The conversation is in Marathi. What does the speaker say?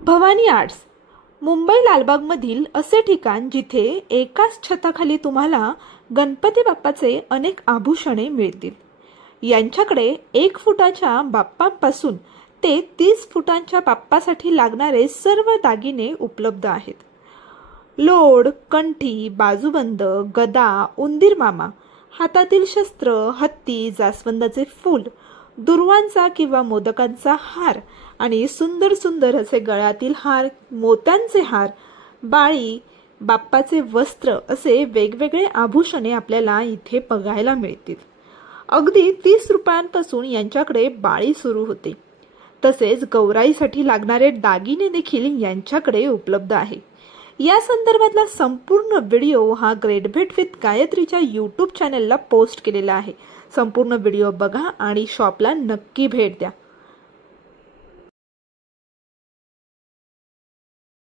भवानी आर्ट्स मुंबई लालबागमधील असे ठिकाण जिथे एकाच छताखाली तुम्हाला गणपती बाप्पाचे अनेक आभूषणे मिळतील। यांच्याकडे 1 फुटाच्या बाप्पांपासून ते 30 फुटांच्या बाप्पासाठी लागणारे सर्व दागिने उपलब्ध आहेत। लोड, कंठी, बाजूबंद, गदा, उंदीर मामा, हातातील शस्त्र, हत्ती, जास्वंदाचे फूल, दुर्वांचा किंवा मोदकांचा हार आणि सुंदर सुंदर असे गळ्यातील हार, मोत्यांचे हार, बाळी, बाप्पाचे वस्त्र असे वेगवेगळे आभूषणे आपल्याला इथे बघायला मिळतील। अगदी 30 रुपयांपासून यांच्याकडे बाळी सुरू होते। तसेच गौराईसाठी लागणारे दागिने देखील यांच्याकडे उपलब्ध आहे। या संदर्भातला संपूर्ण व्हिडिओ हा ग्रेट भेट विथ गायत्रीच्या यूट्यूब चॅनलला पोस्ट केलेला आहे। संपूर्ण व्हिडिओ बघा आणि शॉपला नक्की भेट द्या।